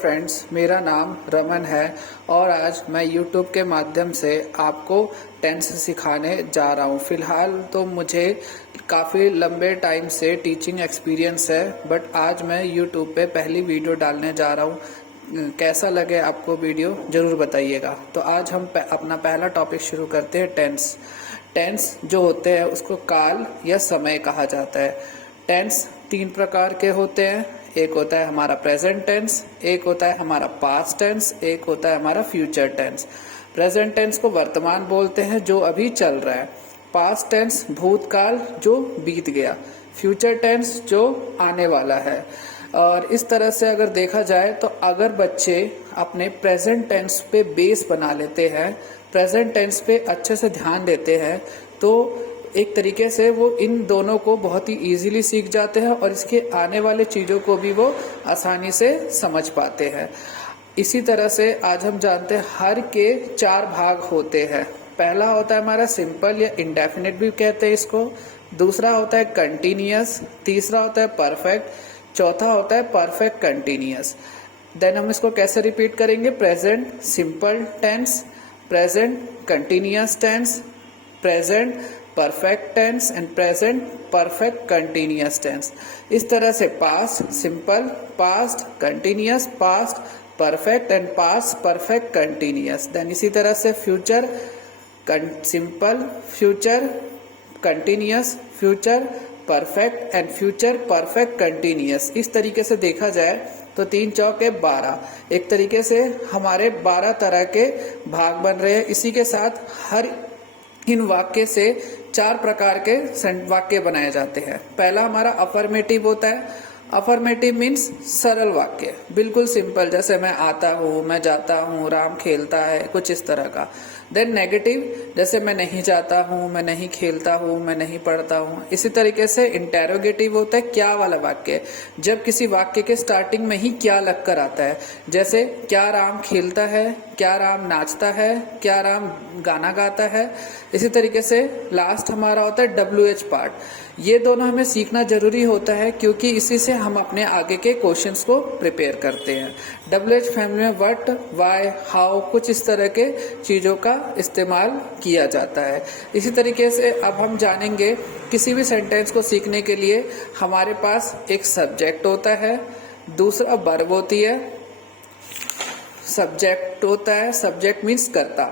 Friends, मेरा नाम रमन है और आज मैं YouTube के माध्यम से आपको टेंस सिखाने जा रहा हूँ। फ़िलहाल तो मुझे काफ़ी लंबे टाइम से टीचिंग एक्सपीरियंस है, बट आज मैं YouTube पे पहली वीडियो डालने जा रहा हूँ। कैसा लगे आपको वीडियो ज़रूर बताइएगा। तो आज हम अपना पहला टॉपिक शुरू करते हैं, टेंस। टेंस जो होते हैं उसको काल या समय कहा जाता है। टेंस 3 प्रकार के होते हैं। एक होता है हमारा प्रेजेंट टेंस, एक होता है हमारा पास्ट टेंस, एक होता है हमारा फ्यूचर टेंस। प्रेजेंट टेंस को वर्तमान बोलते हैं, जो अभी चल रहा है। पास्ट टेंस भूतकाल, जो बीत गया। फ्यूचर टेंस जो आने वाला है। और इस तरह से अगर देखा जाए तो अगर बच्चे अपने प्रेजेंट टेंस पे बेस बना लेते हैं, प्रेजेंट टेंस पे अच्छे से ध्यान देते हैं, तो एक तरीके से वो इन दोनों को बहुत ही इजीली सीख जाते हैं और इसके आने वाले चीज़ों को भी वो आसानी से समझ पाते हैं। इसी तरह से आज हम जानते हैं हर के 4 भाग होते हैं। पहला होता है हमारा सिंपल या इंडेफिनिट भी कहते हैं इसको। दूसरा होता है कंटिन्यूअस। तीसरा होता है परफेक्ट। चौथा होता है परफेक्ट कंटिन्यूअस। देन हम इसको कैसे रिपीट करेंगे? Present simple tense, present continuous tense, present perfect tense and present perfect continuous tense. इस तरह से past simple, past continuous, past perfect and past perfect continuous. Then इसी तरह से future simple, future continuous, future perfect and future perfect continuous. इस तरीके से देखा जाए तो 3 चौके 12, एक तरीके से हमारे 12 तरह के भाग बन रहे हैं। इसी के साथ हर इन वाक्य से 4 प्रकार के वाक्य बनाए जाते हैं। पहला हमारा अफर्मेटिव होता है। अफर्मेटिव मीन्स सरल वाक्य, बिल्कुल सिंपल, जैसे मैं आता हूँ, मैं जाता हूँ, राम खेलता है, कुछ इस तरह का। देन नेगेटिव, जैसे मैं नहीं जाता हूँ, मैं नहीं खेलता हूँ, मैं नहीं पढ़ता हूँ। इसी तरीके से इंटेरोगेटिव होता है क्या वाला वाक्य, जब किसी वाक्य के स्टार्टिंग में ही क्या लग कर आता है, जैसे क्या राम खेलता है, क्या राम नाचता है, क्या राम गाना गाता है। इसी तरीके से लास्ट हमारा होता है WH पार्ट। ये दोनों हमें सीखना जरूरी होता है, क्योंकि इसी से हम अपने आगे के क्वेश्चंस को प्रिपेयर करते हैं। WH फैमिली में व्हाट, व्हाई, हाउ, कुछ इस तरह के चीजों का इस्तेमाल किया जाता है। इसी तरीके से अब हम जानेंगे किसी भी सेंटेंस को सीखने के लिए हमारे पास एक सब्जेक्ट होता है, दूसरा वर्ब होती है। सब्जेक्ट होता है, सब्जेक्ट मीन्स कर्ता।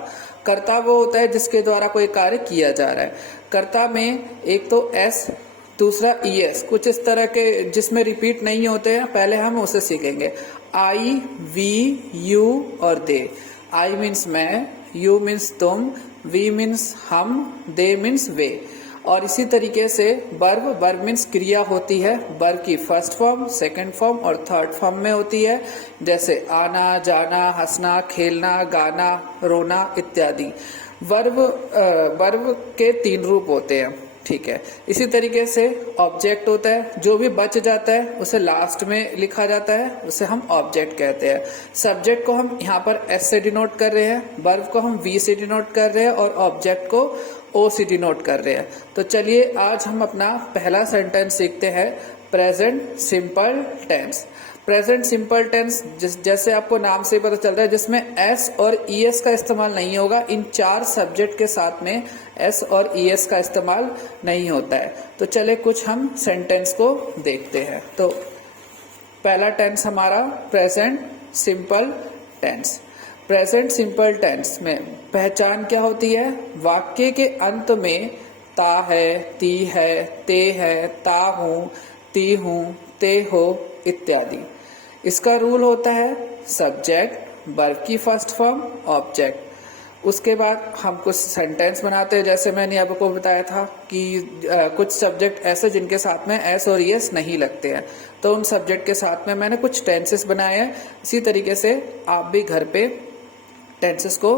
कर्ता वो होता है जिसके द्वारा कोई कार्य किया जा रहा है। कर्ता में एक तो एस, दूसरा ES, कुछ इस तरह के जिसमें रिपीट नहीं होते हैं, पहले हम उसे सीखेंगे। आई, वी, यू और दे। आई मीन्स मैं, यू मीन्स तुम, वी मीन्स हम, दे मीन्स वे। और इसी तरीके से वर्ब मीन्स क्रिया होती है। वर्ब की फर्स्ट फॉर्म, सेकंड फॉर्म और थर्ड फॉर्म में होती है, जैसे आना, जाना, हंसना, खेलना, गाना, रोना इत्यादि। वर्ब के 3 रूप होते हैं, ठीक है। इसी तरीके से ऑब्जेक्ट होता है, जो भी बच जाता है उसे लास्ट में लिखा जाता है, उसे हम ऑब्जेक्ट कहते हैं। सब्जेक्ट को हम यहाँ पर S से डिनोट कर रहे हैं, वर्ब को हम V से डिनोट कर रहे हैं और ऑब्जेक्ट को O से डिनोट कर रहे हैं। तो चलिए आज हम अपना पहला सेंटेंस सीखते हैं, present simple tense. Present simple tense जैसे आपको नाम से पता चल रहा है, जिसमें S और ES का इस्तेमाल नहीं होगा। इन 4 सब्जेक्ट के साथ में S और ES का इस्तेमाल नहीं होता है। तो चले कुछ हम सेंटेंस को देखते हैं। तो पहला टेंस हमारा present simple tense. Present simple tense में पहचान क्या होती है? वाक्य के अंत में ता है, ती है, ते है, ता हूं, ती हूं, ते हो इत्यादि। इसका रूल होता है सब्जेक्ट, वर्ब की फर्स्ट फॉर्म, ऑब्जेक्ट। उसके बाद हम कुछ सेंटेंस बनाते हैं, जैसे मैंने आपको बताया था कि कुछ सब्जेक्ट ऐसे जिनके साथ में S और ES नहीं लगते हैं, तो उन सब्जेक्ट के साथ में मैंने कुछ टेंसेस बनाए हैं। इसी तरीके से आप भी घर पे टेंसेस को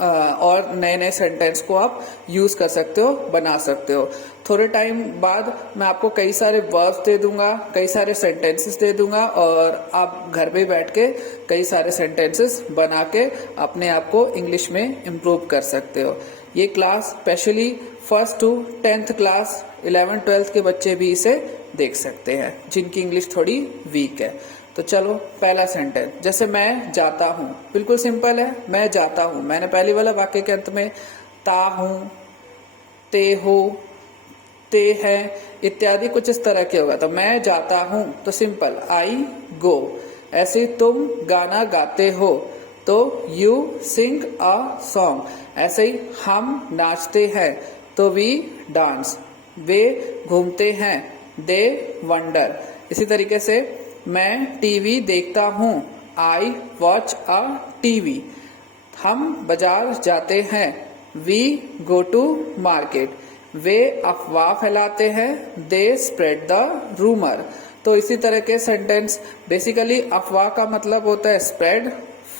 और नए नए सेंटेंस को आप यूज कर सकते हो, बना सकते हो। थोड़े टाइम बाद मैं आपको कई सारे वर्ब्स दे दूंगा, कई सारे सेंटेंसेस दे दूंगा और आप घर पे बैठ के कई सारे सेंटेंसेस बना के अपने आप को इंग्लिश में इम्प्रूव कर सकते हो। ये class specially 1st to 10th class 11th 12th के बच्चे भी इसे देख सकते हैं जिनकी इंग्लिश थोड़ी वीक है। तो चलो पहला सेंटेंस, जैसे मैं जाता हूँ, बिल्कुल सिंपल है, मैं जाता हूँ। मैंने पहली वाला वाक्य के अंत में ता हूँ, ते हो, ते है इत्यादि कुछ इस तरह के होगा। तो मैं जाता हूँ तो सिंपल आई गो। ऐसे तुम गाना गाते हो तो यू सिंग अ सॉन्ग। ऐसे ही हम नाचते हैं तो वी डांस। वे घूमते हैं, दे वंडर। इसी तरीके से मैं टीवी देखता हूँ, आई वॉच अ टीवी। हम बाजार जाते हैं, वी गो टू मार्केट। वे अफवाह फैलाते हैं, दे स्प्रेड द रूमर। तो इसी तरह के सेंटेंस, बेसिकली अफवाह का मतलब होता है स्प्रेड,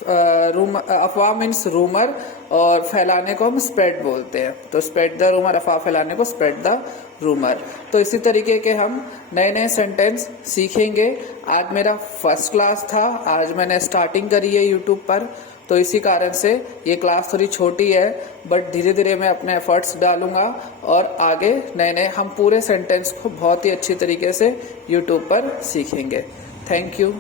अफवाह मीन्स रूमर, और फैलाने को हम स्प्रेड बोलते हैं। तो स्प्रेड द रूमर, अफवाह फैलाने को स्प्रेड द रूमर। तो इसी तरीके के हम नए नए सेंटेंस सीखेंगे। आज मेरा फर्स्ट क्लास था, आज मैंने स्टार्टिंग करी है यूट्यूब पर, तो इसी कारण से ये क्लास थोड़ी छोटी है, बट धीरे धीरे मैं अपने एफर्ट्स डालूंगा और आगे नए नए हम पूरे सेंटेंस को बहुत ही अच्छी तरीके से यूट्यूब पर सीखेंगे। Thank you.